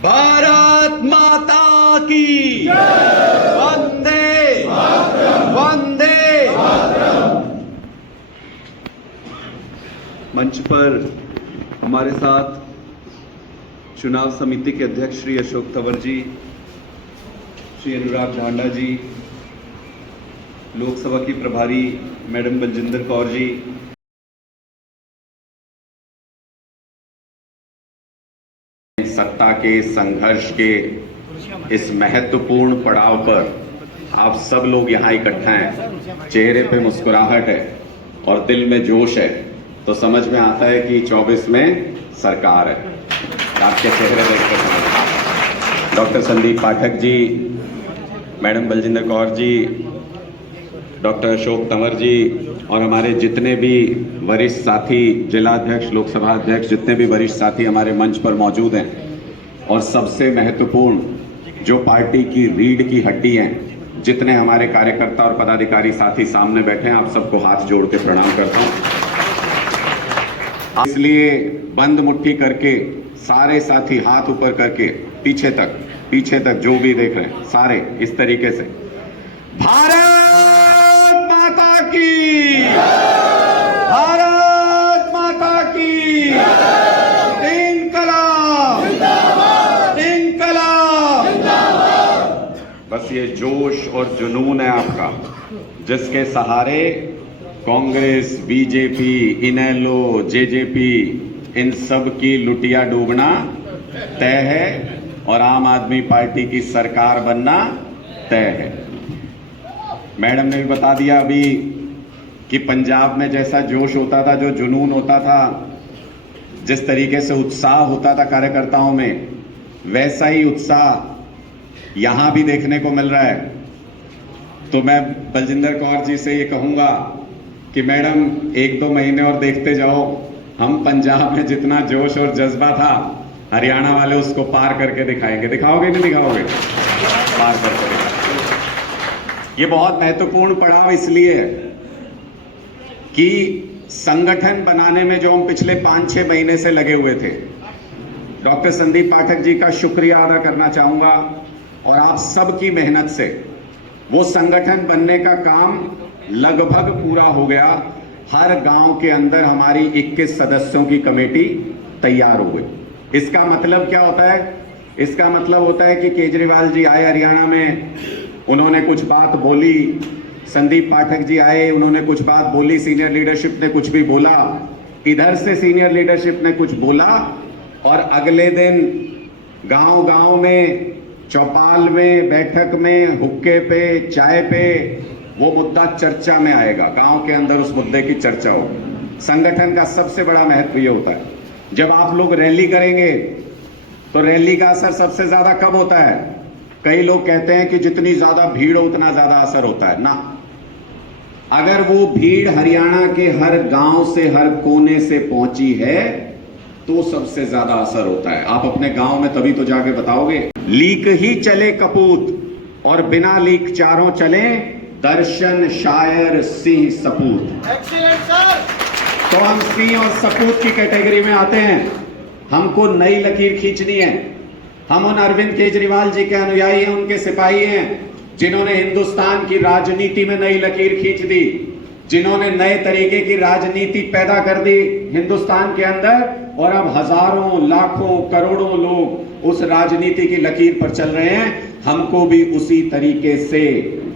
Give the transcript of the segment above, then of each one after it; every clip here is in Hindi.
भारत माता की वंदे वंदे। मंच पर हमारे साथ चुनाव समिति के अध्यक्ष श्री अशोक तंवर जी, श्री अनुराग ढांडा जी, लोकसभा की प्रभारी मैडम बलजिंदर कौर जी, सत्ता के संघर्ष के इस महत्वपूर्ण पड़ाव पर आप सब लोग यहाँ इकट्ठा हैं। चेहरे पे मुस्कुराहट है और दिल में जोश है, तो समझ में आता है कि 24 में सरकार है। आपके चेहरे देखकर समझ। Doctor Sandeep Pathak ji, madam Baljinder Kaur ji, doctor Ashok Tanwar ji और हमारे जितने भी वरिष्ठ साथी, जिला अध्यक्ष, लोकसभा अध्यक्ष, जितने भी वरिष्ठ साथी हमारे मंच पर मौजूद हैं, और सबसे महत्वपूर्ण जो पार्टी की रीढ़ की हड्डी हैं, जितने हमारे कार्यकर्ता और पदाधिकारी साथी सामने बैठे हैं, आप सबको हाथ जोड़ के प्रणाम करता हूं। इसलिए बंद मुट्ठी करके सारे साथी हाथ ऊपर करके पीछे तक जो भी देख रहे हैं सारे इस तरीके से, भारत माता की, भारत माता की, इंकलाब, इंकलाब। बस ये जोश और जुनून है आपका, जिसके सहारे कांग्रेस, बीजेपी, इनेलो, जेजेपी, इन सब की लुटिया डूबना तय है और आम आदमी पार्टी की सरकार बनना तय है। मैडम ने भी बता दिया अभी कि पंजाब में जैसा जोश होता था, जो जुनून होता था, जिस तरीके से उत्साह होता था कार्यकर्ताओं में, वैसा ही उत्साह यहां भी देखने को मिल रहा है। तो मैं बलजिंदर कौर जी से ये कहूंगा कि मैडम 1-2 महीने और देखते जाओ, हम पंजाब में जितना जोश और जज्बा था, हरियाणा वाले उसको पार करके दिखाएंगे। दिखाओगे नहीं दिखाओगे? पार करके दिखाएंगे। ये बहुत महत्वपूर्ण पड़ाव इसलिए है कि संगठन बनाने में जो हम पिछले 5-6 महीने से लगे हुए थे, डॉक्टर संदीप पाठक जी का शुक्रिया अदा करना चाहूंगा, और आप सबकी मेहनत से वो संगठन बनने का काम लगभग पूरा हो गया। हर गांव के अंदर हमारी 21 सदस्यों की कमेटी तैयार हो गई। इसका मतलब क्या होता है? इसका मतलब होता है कि केजरीवाल जी आए हरियाणा में, उन्होंने कुछ बात बोली, संदीप पाठक जी आए, उन्होंने कुछ बात बोली, सीनियर लीडरशिप ने कुछ भी बोला, इधर से सीनियर लीडरशिप ने कुछ बोला, और अगले दिन गांव-गांव में, चौपाल में, बैठक में, हुक्के पे, चाय पे वो मुद्दा चर्चा में आएगा। गांव के अंदर उस मुद्दे की चर्चा होगी। संगठन का सबसे बड़ा महत्व ये होता है, जब आप लोग रैली करेंगे तो रैली का असर सबसे ज्यादा कब होता है? कई लोग कहते हैं कि जितनी ज्यादा भीड़ हो उतना ज्यादा असर होता है ना। अगर वो भीड़ हरियाणा के हर गांव से, हर कोने से पहुंची है तो सबसे ज्यादा असर होता है। आप अपने गांव में तभी तो जाके बताओगे। लीक ही चले कपूत और बिना लीक चारों चले, दर्शन शायर सिंह सपूत। Excellent sir. तो हम सिंह और सपूत की कैटेगरी में आते हैं। हमको नई लकीर खींचनी है। हम उन अरविंद केजरीवाल जी के अनुयायी हैं, उनके सिपाही हैं, जिन्होंने हिंदुस्तान की राजनीति में नई लकीर खींच दी, जिन्होंने नए तरीके की राजनीति पैदा कर दी हिंदुस्तान के अंदर, और अब हजारों, लाखों, करोड़ों लोग उस राजनीति की लकीर पर चल रहे हैं। हमको भी उसी तरीके से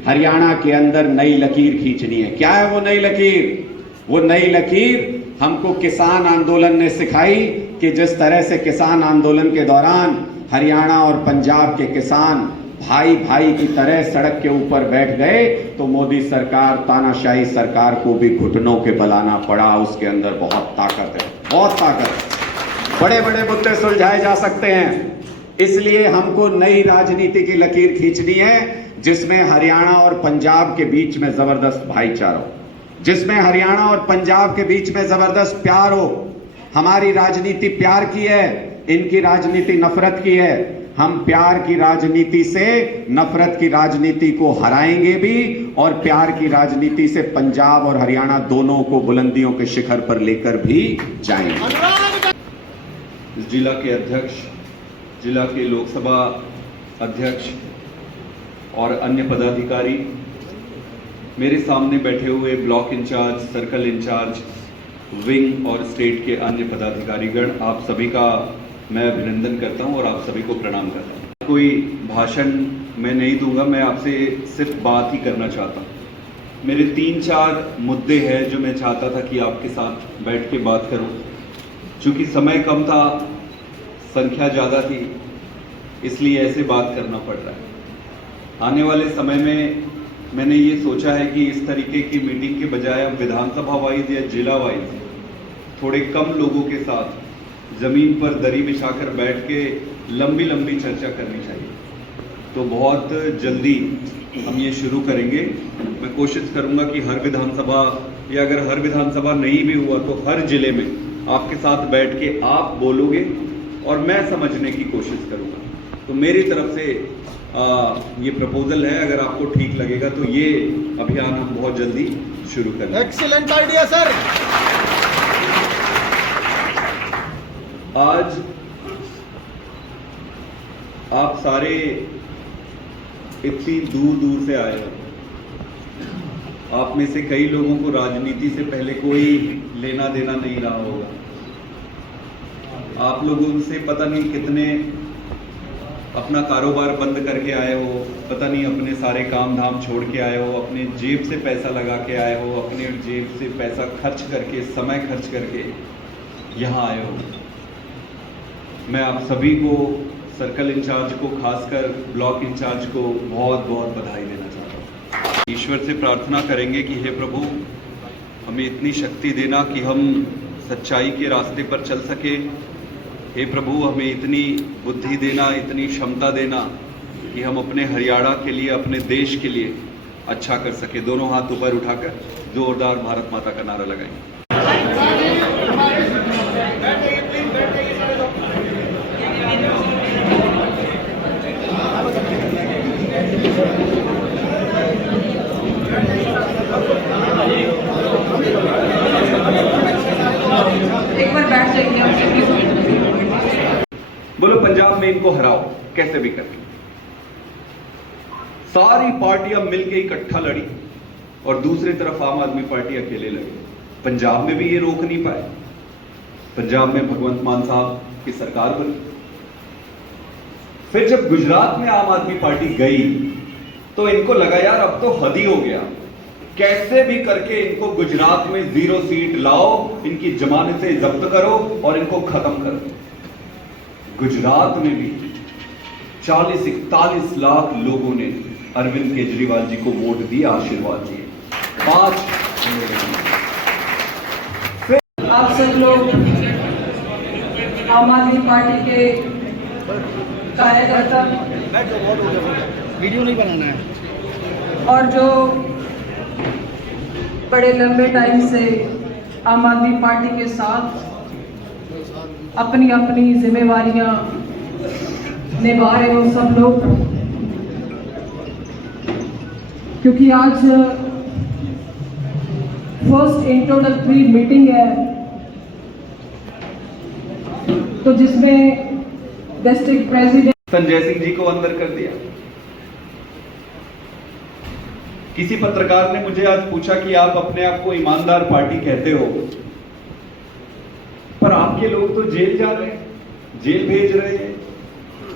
हरियाणा के अंदर नई लकीर खींचनी है। क्या है वो नई लकीर? वो नई लकीर हमको किसान आंदोलन ने सिखाई कि जिस तरह से किसान आंदोलन के दौरान हरियाणा और पंजाब के किसान भाई भाई की तरह सड़क के ऊपर बैठ गए, तो मोदी सरकार, तानाशाही सरकार को भी घुटनों के बल आना पड़ा। उसके अंदर बहुत ताकत है, बहुत ताकत है। बड़े बड़े मुद्दे सुलझाए जा सकते हैं। इसलिए हमको नई राजनीति की लकीर खींचनी है, जिसमें हरियाणा और पंजाब के बीच में जबरदस्त भाईचारा हो, जिसमें हरियाणा और पंजाब के बीच में जबरदस्त प्यार हो। हमारी राजनीति प्यार की है, इनकी राजनीति नफरत की है। हम प्यार की राजनीति से नफरत की राजनीति को हराएंगे भी, और प्यार की राजनीति से पंजाब और हरियाणा दोनों को बुलंदियों के शिखर पर लेकर भी जाएंगे। इस जिला के अध्यक्ष जिला के लोकसभा अध्यक्ष और अन्य पदाधिकारी, मेरे सामने बैठे हुए block incharge, circle incharge, wing और स्टेट के अन्य पदाधिकारीगण, आप सभी का मैं अभिनंदन करता हूं और आप सभी को प्रणाम करता हूं। कोई भाषण मैं नहीं दूंगा, मैं आपसे सिर्फ बात ही करना चाहता हूं। मेरे 3-4 मुद्दे हैं जो मैं चाहता था कि आपके साथ बैठ के बात करूं। चूंकि समय कम था, संख्या ज़्यादा थी, इसलिए ऐसे बात करना पड़ रहा है। आने वाले समय में मैंने ये सोचा है कि इस तरीके की मीटिंग के बजाय हम विधानसभा वाइज या जिला वाइज थोड़े कम लोगों के साथ ज़मीन पर दरी बिछाकर बैठ के लंबी लंबी चर्चा करनी चाहिए। तो बहुत जल्दी हम ये शुरू करेंगे। मैं कोशिश करूंगा कि हर विधानसभा या अगर हर विधानसभा नहीं भी हुआ तो हर जिले में आपके साथ बैठ के आप बोलोगे और मैं समझने की कोशिश करूंगा। तो मेरी तरफ से ये प्रपोजल है, अगर आपको ठीक लगेगा तो ये अभियान हम बहुत जल्दी शुरू करेंगे। Excellent idea sir. आज आप सारे इतनी दूर दूर से आए हो। आप में से कई लोगों को राजनीति से पहले कोई लेना देना नहीं रहा होगा। आप लोगों से पता नहीं कितने अपना कारोबार बंद करके आए हो, पता नहीं अपने सारे काम धाम छोड़ के आए हो, अपने जेब से पैसा लगा के आए हो, अपने जेब से पैसा खर्च करके, समय खर्च करके यहाँ आए हो। मैं आप सभी को, सर्कल इंचार्ज को, खासकर ब्लॉक इंचार्ज को बहुत बहुत बधाई देना चाहता हूँ। ईश्वर से प्रार्थना करेंगे कि हे प्रभु, हमें इतनी शक्ति देना कि हम सच्चाई के रास्ते पर चल सके। हे प्रभु, हमें इतनी बुद्धि देना, इतनी क्षमता देना कि हम अपने हरियाणा के लिए, अपने देश के लिए अच्छा कर सके। दोनों हाथ ऊपर उठाकर जोरदार भारत माता का नारा लगाएंगे। एक बार बैठ जाइए आप सभी। बोलो पंजाब में इनको हराओ कैसे भी करके। सारी पार्टियां मिलकर इकट्ठा लड़ी और दूसरी तरफ आम आदमी पार्टी अकेले लड़ी। पंजाब में भी ये रोक नहीं पाए। पंजाब में भगवंत मान साहब की सरकार बनी। फिर जब गुजरात में आम आदमी पार्टी गई तो इनको लगा यार अब तो हद ही हो गया, कैसे भी करके इनको गुजरात में 0 सीट लाओ, इनकी जमानतें जब्त करो और इनको खत्म करो। गुजरात में भी 40-41 लाख लोगों ने अरविंद केजरीवाल जी को वोट दिया, आशीर्वाद दिए। 5 आप सब लोग आम आदमी पार्टी के कार्यकर्ता वीडियो नहीं बनाना है और जो बड़े लंबे टाइम से आम आदमी पार्टी के साथ अपनी अपनी जिम्मेवारियां निभा रहे हो सब लोग, क्योंकि आज फर्स्ट इंट्रोडक्टरी मीटिंग है तो जिसमें डिस्ट्रिक्ट प्रेसिडेंट संजय सिंह जी को अंदर कर दिया। किसी पत्रकार ने मुझे आज पूछा कि आप अपने आप को ईमानदार पार्टी कहते हो, पर आपके लोग तो जेल जा रहे हैं, जेल भेज रहे हैं।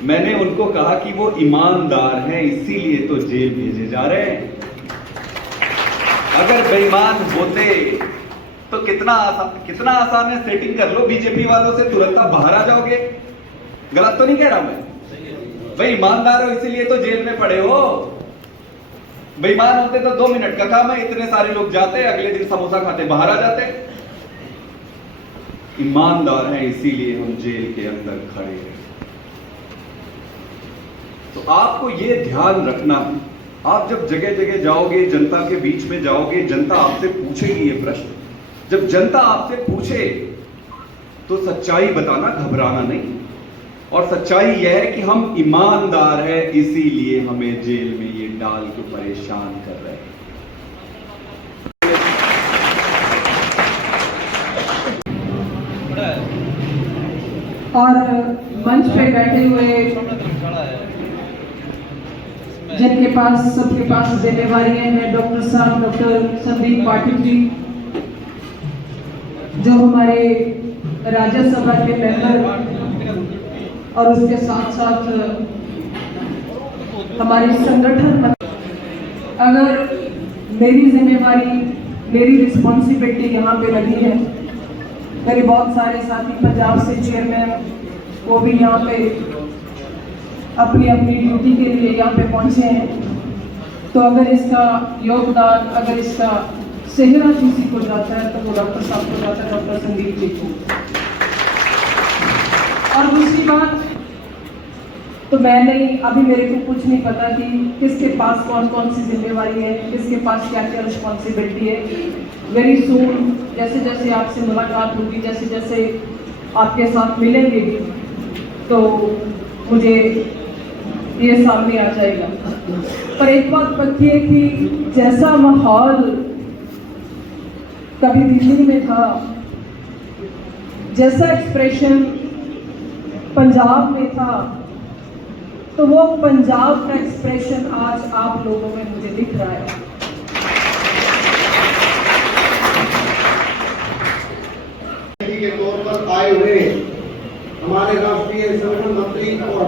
मैंने उनको कहा कि वो ईमानदार हैं, इसीलिए तो जेल भेजे जा रहे हैं। अगर बेईमान होते तो कितना आसान है, सेटिंग कर लो बीजेपी वालों से, तुरंत आप बाहर आ जाओगे। गलत तो नहीं कह रहा मैं? भाई ईमानदार हो इसीलिए तो जेल में पड़े हो। बेईमान होते तो 2 मिनट का काम है, इतने सारे लोग जाते, अगले दिन समोसा खाते बाहर आ जाते। ईमानदार हैं इसीलिए हम जेल के अंदर खड़े हैं। तो आपको ये ध्यान रखना है, आप जब जगह जगह जाओगे, जनता के बीच में जाओगे, जनता आपसे पूछेगी ये प्रश्न। जब जनता आपसे पूछे तो सच्चाई बताना, घबराना नहीं। और सच्चाई यह है कि हम ईमानदार हैं, इसीलिए हमें जेल में ये डाल के परेशान कर रहे हैं। और मंच पे बैठे हुए जिनके पास सबके पास जिम्मेवारियां हैं, डॉक्टर साहब डॉक्टर संदीप पाठक जी जो हमारे राज्यसभा के मेंबर और उसके साथ साथ हमारे संगठन, अगर मेरी जिम्मेवारी मेरी रिस्पॉन्सिबिलिटी यहाँ पे लगी है, मेरे बहुत सारे साथी पंजाब से चेयरमैन वो भी यहाँ पे अपनी अपनी ड्यूटी के लिए यहाँ पे पहुँचे हैं, तो अगर इसका योगदान, अगर इसका सेहरा किसी को जाता है तो वो डॉक्टर साहब को जाता है, डॉक्टर संदीप जी को। और दूसरी बात तो मैं नहीं, अभी मेरे को कुछ नहीं पता कि किसके पास कौन कौन सी जिम्मेवारी है, किसके पास क्या क्या रिस्पॉन्सिबिलिटी है। वेरी सून जैसे जैसे आपसे मुलाकात होगी, जैसे जैसे आपके साथ मिलेंगे तो मुझे ये सामने आ जाएगा। पर एक बात पक्की है कि जैसा माहौल कभी दिल्ली में था, जैसा एक्सप्रेशन पंजाब में था, तो वो पंजाब का एक्सप्रेशन आज आप लोगों में मुझे दिख रहा है। के तौर पर आए हुए हमारे राष्ट्रीय संगठन मंत्री और